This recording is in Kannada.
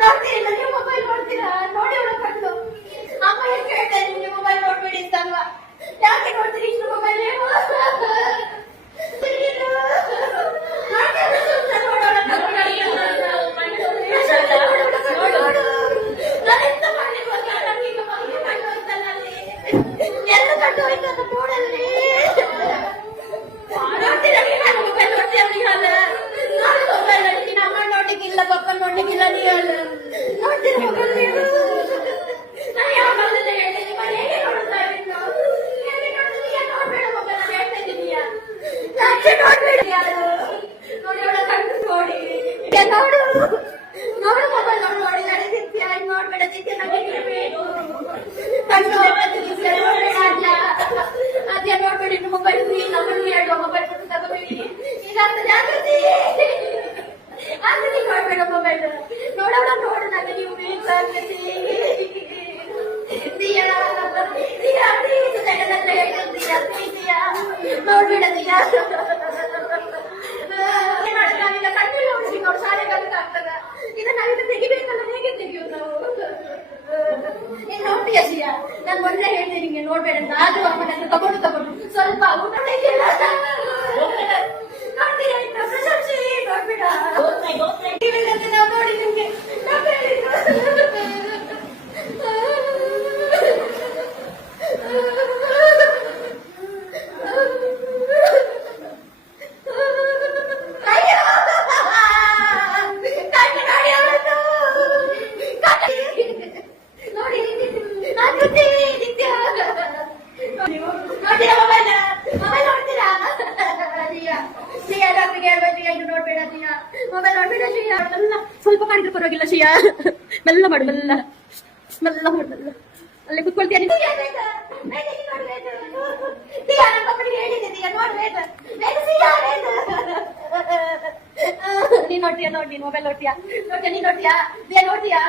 ನೋಡ್ತೀರಾ ನೀವು ಮೊಬೈಲ್ ನೋಡ್ತೀರಾ? ನೋಡಿ ಅವಳ ಕಣ್ಣು. ಅಮ್ಮ ಎಷ್ಟು ಹೇಳ್ತಾರೆ ನಿಮ್ಗೆ ಮೊಬೈಲ್ ನೋಡ್ಬೇಡಿ ಅಂತಲ್ವಾ? ಯಾಕೆ ನೋಡ್ತೀರಿ ಇಷ್ಟು ಮೊಬೈಲ್? ಎಲ್ಲ ಕಟ್ಟು ಹೋಯ್ತು ನೋಡಲ್ಲಿ. ನೋಡ್ಲಿಕ್ಕಿಲ್ಲ ಪಪ್ಪ ನೋಡ್ಲಿಕ್ಕಿಲ್ಲ ನೋಡ್ತೀರ ಮೊಬೈಲ್ ನೀವು? ನಾನು ಯಾವಾಗಲೇ ಹೇಳ್ತೀನಿ ಹೇಗೆ ನೋಡ್ತಾ ಇದ್ದೀನಿ ನೋಡ್ಬೇಡ ಮೊಬೈಲ್ ನಾನು ಹೇಳ್ತಾ ಇದ್ದೀನಿಯಾ? ನೋಡ್ಬೇಡಿ ಯಾರು ನೋಡಿ ಅವಳ ಕಣ್ಣು ನೋಡಿ ನೋಡು ನೋಡು ಮೊಬೈಲ್ ನೋಡಿ ನಡೆದಿತ್ಯ ನೋಡ್ಬೇಡ ನಿತ್ಯ ನಡೀಬೇಕು ಕಣ್ಣು ಅದೇ ನೋಡ್ಬೇಡಿ ಮೊಬೈಲ್ ನಮ್ಮನ್ನು ಹೇಳುವ ಮೊಬೈಲ್ ತಗೋಬೇಡಿ ಇದಾಗ್ತದೆ ಜಾಗೃತಿ ಆಕೃತಿ ನೋಡ್ಬೇಡ ಮೊಬೈಲ್ ನೋಡೋಣ ನೋಡು ನನಗೆ ನೀವು ಬೇಕಾಗ್ತದೆ ನೋಡ್ಬೇಡ ದಿಯಾ ಕಣ್ಣಿಲ್ಲ ಹುಡುಗಿ ನೋಡು ಶಾಲೆ ಕಲಿತಾಗ್ತದ ಇದನ್ನ ಇದು ತೆಗಿಬೇಕಲ್ಲ ಹೇಗೆ ತೆಗಿಯೋದು ನಾವು? ನೀನ್ ನೋಡ್ತೀಯ ಶಿಯಾ? ನಾನು ಮೊನ್ನೆ ಹೇಳ್ತೀನಿ ನಿಂಗೆ ನೋಡ್ಬೇಡ ಅಂತ ಆದ್ರೂ ಅಮ್ಮನ ತಗೊಂಡು ಸ್ವಲ್ಪ ಊಟ ನೋಡ್ತೀಯ ಪ್ರಶಂಸೆ ನೋಡ್ಬೇಡ ನಾವು ನೋಡಿ ನಿಮ್ಗೆ ಸ್ವಲ್ಪ ಮಾಡಿದ್ರೆ ಪರವಾಗಿಲ್ಲ ಶಿಯಾ. ಮೆಲ್ಲ ಮಾಡು ಮೆಲ್ಲ ಮೆಲ್ಲ ಮಾಡು ಮೆಲ್ಲ. ಅಲ್ಲಿ ಕುತ್ಕೊಳ್ತೀಯ ನೀನು ನೋಡ್ತೀಯಾ? ನೋಡಿ ಮೊಬೈಲ್ ನೋಡ್ತೀಯಾ? ನೀನ್ ನೋಡ್ತೀಯಾ? ನೋಡ್ತೀಯಾ?